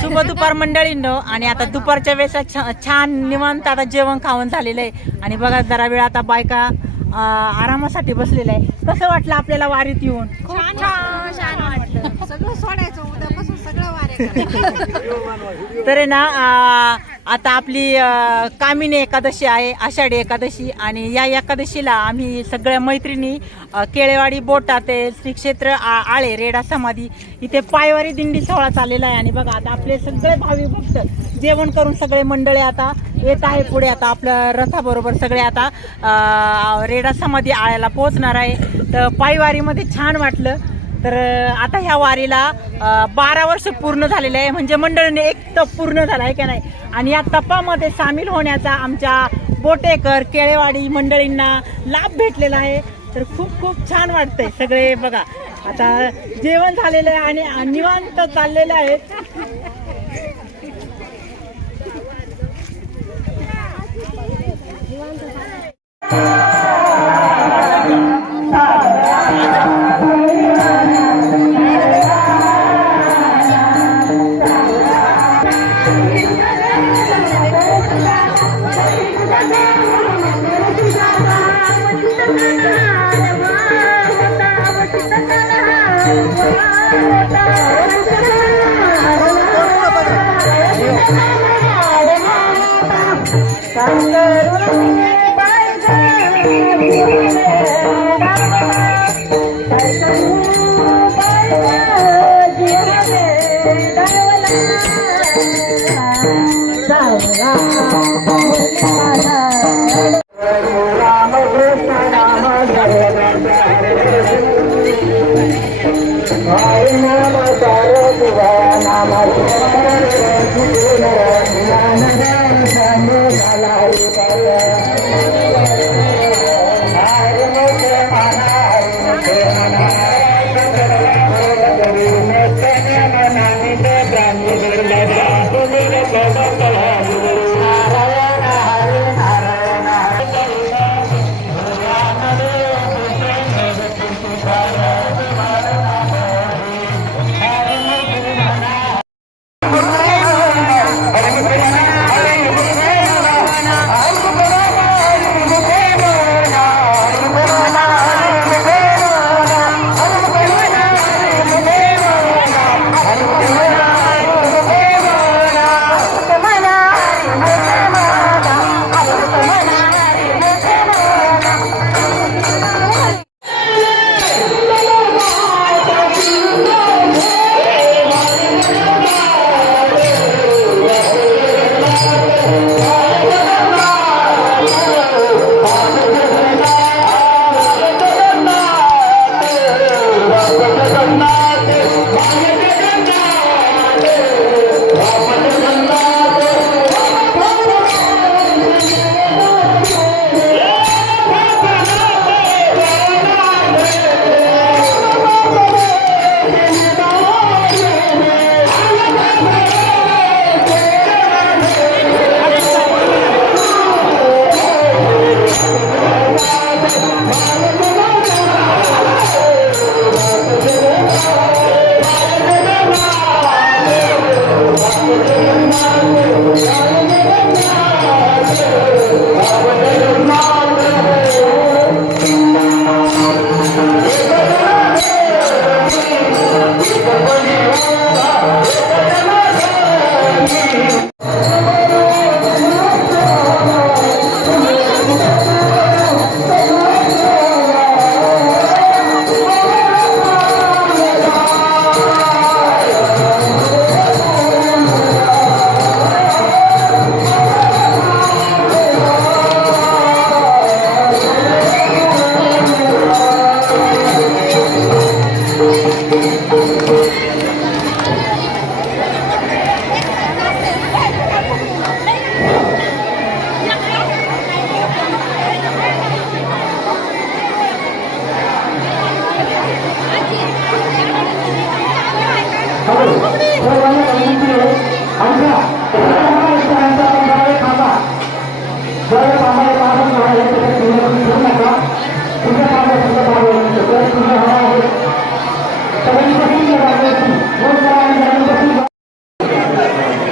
शुभ दुपार मंडळींनो. आणि आता दुपारच्या वेळेस छान निवांत आता जेवण खावण झालेलं आहे. आणि बघा जरा वेळ आता बायका आरामासाठी बसलेला आहे. कसं वाटलं आपल्याला वारीत येऊन? छान वाटलं. सगळं सोडायचं, उद्यापासून सगळं वारे तर ना आता आपली कामिनी एकादशी आहे, आषाढी एकादशी. आणि या एकादशीला आम्ही सगळ्या मैत्रिणी केळेवाडी बोटा ते श्री क्षेत्र आळे रेडा समाधी इथे पायवारी दिंडी सोहळा चाललेला आहे. आणि बघा आता आपले सगळे भाविक भक्त जेवण करून सगळे मंडळी आता येत आहे पुढे. आता आपल्या रथाबरोबर सगळे आता रेडा समाधी आळ्याला पोहोचणार आहे. तर पायवारीमध्ये छान वाटलं. तर आता ह्या वारीला 12 वर्ष पूर्ण झालेले आहे. म्हणजे मंडळीने एक तप पूर्ण झाला आहे का नाही. आणि या तपामध्ये सामील होण्याचा आमच्या बोटेकर केळेवाडी मंडळींना लाभ भेटलेला आहे. तर खूप खूप छान वाटतंय. सगळे बघा आता जेवण झालेलं आहे आणि निवांत चाललेले आहेत.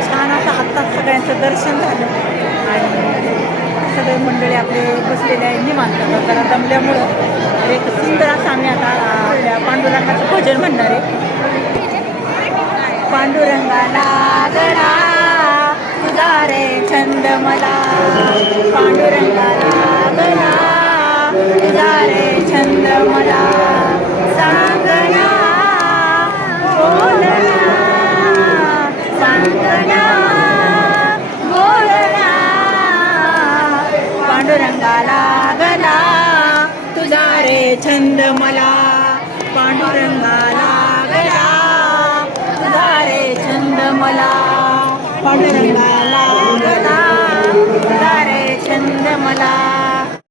छान असं आत्ताच सगळ्यांचं दर्शन झालं आणि सगळे मंडळी आपले बसलेले आहे निवांत जरा दमल्यामुळं तर एक सुंदर असं आम्ही आता आपल्या पांडुरंगाचं भजन म्हणणार आहे. पांडुरंगाला गणा तुझा रे छंद मला, पांडुरंगाला गणा तुझा रे छंद मला, सांगना बोलना सांगना बोलना, पांडुरंगाला गणा तुझा रे छंद मला, पांडुरंगाला गणा तुझा रे छंद मला, पांडुरंगाला गणा तुझा रे छंद मला.